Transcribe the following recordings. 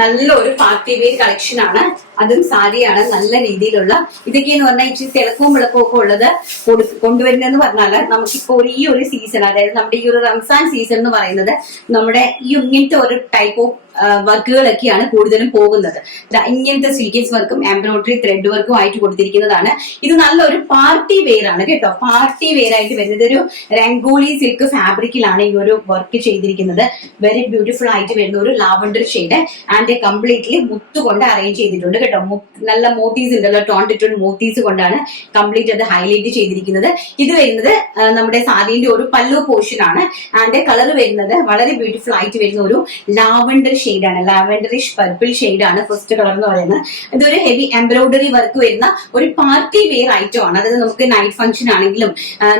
നല്ലൊരു party wear collection ആണ്. അതും സാരിയാണ്. നല്ല രീതിയിലുള്ള ഇതൊക്കെയെന്ന് പറഞ്ഞാൽ ഇച്ചിരി തിളക്കവും വിളക്കവും ഒക്കെ ഉള്ളത് കൊണ്ടുവരുന്നതെന്ന് പറഞ്ഞാല് നമുക്കിപ്പോ ഈ ഒരു സീസൺ, അതായത് നമ്മുടെ ഈ ഒരു റംസാൻ സീസൺ എന്ന് പറയുന്നത് നമ്മുടെ ഈ ഇങ്ങനത്തെ ഒരു ടൈപ്പ് ഓഫ് വർക്കുകളൊക്കെയാണ് കൂടുതലും പോകുന്നത്. ഇങ്ങനത്തെ സീക്വൻസ് വർക്കും എംബ്രോയിഡറി ത്രെഡ് വർക്കും ആയിട്ട് കൊടുത്തിരിക്കുന്നതാണ്. ഇത് നല്ലൊരു പാർട്ടി വെയർ ആണ് കേട്ടോ. പാർട്ടി വെയർ ആയിട്ട് വരുന്നത് ഒരു രംഗോളി സിൽക്ക് ഫാബ്രിക്കിലാണ് ഈ ഒരു വർക്ക് ചെയ്തിരിക്കുന്നത്. വെരി ബ്യൂട്ടിഫുൾ ആയിട്ട് വരുന്ന ഒരു ലാവണ്ടർ ഷെയ്ഡ് ആൻഡ് കംപ്ലീറ്റ്ലി മുത്ത് കൊണ്ട് അറേഞ്ച് ചെയ്തിട്ടുണ്ട് കേട്ടോ. നല്ല മോട്ടീസ് ഉണ്ടല്ലോ, ടോണ്ടിട്ടുണ്ട് മോട്ടീസ് കൊണ്ടാണ് കംപ്ലീറ്റ് അത് ഹൈലൈറ്റ് ചെയ്തിരിക്കുന്നത്. ഇത് വരുന്നത് നമ്മുടെ സാരിന്റെ ഒരു പല്ലു പോർഷൻ ആണ്. ആൻഡ് കളർ വരുന്നത് വളരെ ബ്യൂട്ടിഫുൾ ആയിട്ട് വരുന്ന ഒരു ലാവണ്ടർ ഷെയ്ഡാണ്. ലാവൻഡറിഷ് പർപ്പിൾ ഷെയ്ഡാണ് ഫസ്റ്റ് കളർ എന്ന് പറയുന്നത്. ഇതൊരു ഹെവി എംബ്രോയിഡറി വർക്ക് വരുന്ന ഒരു പാർട്ടി വെയർ ഐറ്റം ആണ്. അതായത് നമുക്ക് നൈറ്റ് ഫംഗ്ഷൻ ആണെങ്കിലും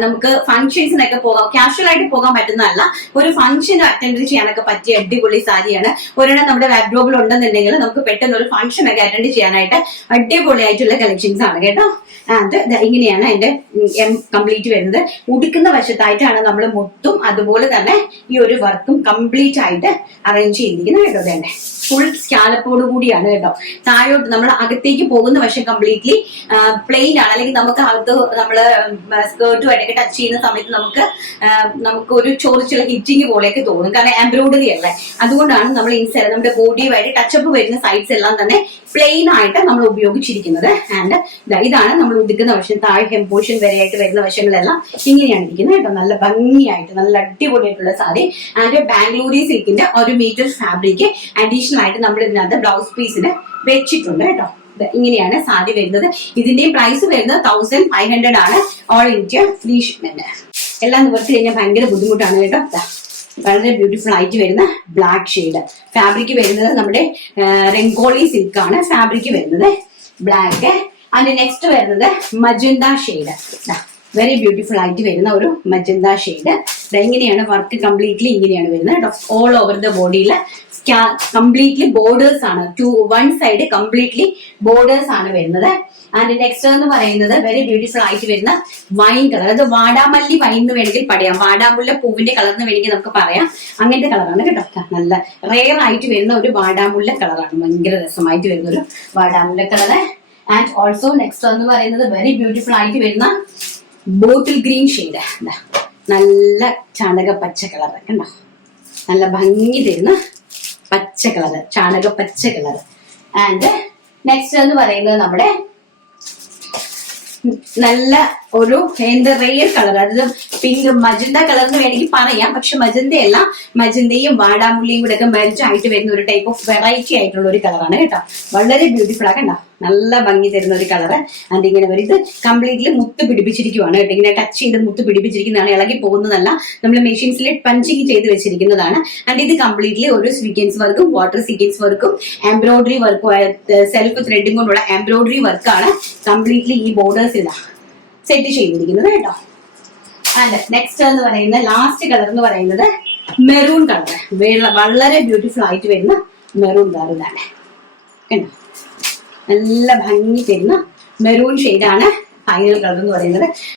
നമുക്ക് ഫംഗ്ഷൻസിനൊക്കെ പോകാം, കാഷ്വൽ ആയിട്ട് പോകാൻ പറ്റുന്നതല്ല, ഒരു ഫംഗ്ഷൻ അറ്റൻഡ് ചെയ്യാനൊക്കെ പറ്റിയ അടിപൊളി സാരിയാണ്. ഒരെണ്ണം നമ്മുടെ വാർഡ്രോബിൽ ഉണ്ടെന്നുണ്ടെങ്കിൽ നമുക്ക് പെട്ടെന്ന് ഒരു ഫംഗ്ഷൻ ഒക്കെ അറ്റൻഡ് ചെയ്യാനായിട്ട് അടിപൊളിയായിട്ടുള്ള കളക്ഷൻസ് ആണ് കേട്ടോ. ആൻഡ് ഇങ്ങനെയാണ് അതിന്റെ കംപ്ലീറ്റ് വരുന്നത്. ഉടുക്കുന്ന വശത്തായിട്ടാണ് നമ്മൾ മുത്തും അതുപോലെ തന്നെ ഈ ഒരു വർക്കും കംപ്ലീറ്റ് ആയിട്ട് അറേഞ്ച് ചെയ്തിരിക്കുന്നത് കേട്ടോ. തന്നെ ഫുൾ സ്കാലപ്പോട് കൂടിയാണ് കേട്ടോ. താഴോട്ട് നമ്മൾ അകത്തേക്ക് പോകുന്ന വശം കംപ്ലീറ്റ്ലി പ്ലെയിൻ ആണ്. അല്ലെങ്കിൽ നമുക്ക് അകത്ത് നമ്മള് സ്കേർട്ടുമായിട്ടൊക്കെ ടച്ച് ചെയ്യുന്ന സമയത്ത് നമുക്ക് ഒരു ചോറിച്ചുള്ള ഹിറ്റിങ് പോലെയൊക്കെ തോന്നും, കാരണം എംബ്രോയിഡറി അല്ലേ. അതുകൊണ്ടാണ് നമ്മൾ ഇൻസൈഡ് നമ്മുടെ ബോഡിയുമായിട്ട് ടച്ചപ്പ് വരുന്ന സൈഡ്സ് എല്ലാം തന്നെ പ്ലെയിൻ ആയിട്ട് നമ്മൾ ഉപയോഗിച്ചിരിക്കുന്നത്. ആൻഡ് ഇതാണ് നമ്മൾ ഉടുക്കുന്ന വശം. താഴെ ഹെം പോർഷൻ വരെ ആയിട്ട് വരുന്ന വശങ്ങളെല്ലാം ഇങ്ങനെയാണ് ഇരിക്കുന്നത് കേട്ടോ. നല്ല ഭംഗിയായിട്ട് നല്ല അടിപൊളിയായിട്ടുള്ള സാരി. ആൻഡ് ബാംഗ്ലൂരി സിൽക്കിന്റെ 1 മീറ്റർ ഫാബ്രിക് അഡീഷണൽ ആയിട്ട് നമ്മൾ ഇതിനകത്ത് ബ്ലൗസ് പീസിന് വെച്ചിട്ടുണ്ട് കേട്ടോ. ഇങ്ങനെയാണ് സാരി വരുന്നത്. ഇതിന്റെയും പ്രൈസ് വരുന്നത് 1500 ആണ്. All India free shipment. എല്ലാം നിവർത്തി കഴിഞ്ഞാൽ ഭയങ്കര ബുദ്ധിമുട്ടാണ് കേട്ടോ. വളരെ ബ്യൂട്ടിഫുൾ ആയിട്ട് വരുന്ന ബ്ലാക്ക് ഷെയ്ഡ് ഫാബ്രിക് വരുന്നത് നമ്മുടെ രംഗോളി സിൽക്ക് ആണ്. ഫാബ്രിക് വരുന്നത് ബ്ലാക്ക്. അതിന്റെ നെക്സ്റ്റ് വരുന്നത് മജന്ത ഷെയ്ഡ്. വെരി ബ്യൂട്ടിഫുൾ ആയിട്ട് വരുന്ന ഒരു മജന്ത ഷെയ്ഡ്. ഇങ്ങനെയാണ് വർക്ക് കംപ്ലീറ്റ്ലി ഇങ്ങനെയാണ് വരുന്നത് കേട്ടോ. ഓൾ ഓവർ ദ ബോഡിയിൽ കംപ്ലീറ്റ്ലി ബോർഡേഴ്സ് ആണ്. വൺ സൈഡ് കംപ്ലീറ്റ്ലി ബോർഡേഴ്സ് ആണ് വരുന്നത്. ആൻഡ് നെക്സ്റ്റ് എന്ന് പറയുന്നത് വെരി ബ്യൂട്ടിഫുൾ ആയിട്ട് വരുന്ന വൈൻ കളർ. അത് വാടാമല്ലി വൈൻ എന്ന് വേണമെങ്കിൽ പറയാം, വാടാമുല്ല പൂവിന്റെ കളർ എന്ന് വേണമെങ്കിൽ നമുക്ക് പറയാം. അങ്ങനത്തെ കളറാണ് കേട്ടോ. നല്ല റെയർ ആയിട്ട് വരുന്ന ഒരു വാടാമുല്ല കളറാണ്. ഭയങ്കര രസമായിട്ട് വരുന്ന ഒരു വാടാമുല്ല കളർ. ആൻഡ് ഓൾസോ നെക്സ്റ്റ് എന്ന് പറയുന്നത് വെരി ബ്യൂട്ടിഫുൾ ആയിട്ട് വരുന്ന ബോട്ടിൽ ഗ്രീൻ ഷെയ്ഡ്. നല്ല ചാണക പച്ച കളർ കണ്ടോ. നല്ല ഭംഗി തരുന്ന പച്ച കളർ, ചാണക പച്ച കളർ. ആൻഡ് നെക്സ്റ്റ് എന്ന് പറയുന്നത് നമ്മുടെ നല്ല ഒരു റെയർ കളർ, അതായത് പിങ്ക് മജന്ത കളർ എന്ന് വേണമെങ്കിൽ പറയാം. പക്ഷെ മജന്തയല്ല, മജന്തയും വാടാമുള്ളിയും കൂടെ ഒക്കെ മെർജ് ആയിട്ട് വരുന്ന ഒരു ടൈപ്പ് ഓഫ് വെറൈറ്റി ആയിട്ടുള്ള ഒരു കളറാണ് കേട്ടോ. വളരെ ബ്യൂട്ടിഫുൾ ആണ് കണ്ടോ. നല്ല ഭംഗി തരുന്ന ഒരു കളറ്. ആൻഡ് ഇങ്ങനെ വരും. ഇത് കംപ്ലീറ്റ്ലി മുത്ത് പിടിപ്പിച്ചിരിക്കുവാണ് കേട്ടോ. ഇങ്ങനെ ടച്ച് ചെയ്ത് മുത്ത് പിടിപ്പിച്ചിരിക്കുന്നതാണ്, ഇളകി പോകുന്നതല്ല. നമ്മൾ മെഷീൻസിൽ പഞ്ചിങ് ചെയ്ത് വെച്ചിരിക്കുന്നതാണ്. ആൻഡ് ഇത് കംപ്ലീറ്റ്ലി ഒരു സീക്വൻസ് വർക്കും വാട്ടർ സീക്വൻസ് വർക്കും എംബ്രോയിഡറി വർക്കും സെൽഫ് ത്രെഡിങ് കൊണ്ടുള്ള എംബ്രോയിഡറി വർക്കാണ് കംപ്ലീറ്റ്ലി ഈ ബോർഡേഴ്സിൽ സെറ്റ് ചെയ്തിരിക്കുന്നത് കേട്ടോ. ആൻഡ് നെക്സ്റ്റ് എന്ന് പറയുന്ന ലാസ്റ്റ് കളർ എന്ന് പറയുന്നത് മെറൂൺ കളർ. വളരെ ബ്യൂട്ടിഫുൾ ആയിട്ട് വരുന്ന മെറൂൺ കളർ ഇതാണ് കേട്ടോ. നല്ല ഭംഗി തരുന്ന മെറൂൺ ഷെയ്ഡാണ് ഫൈനൽ കളർ എന്ന് പറയുന്നത്.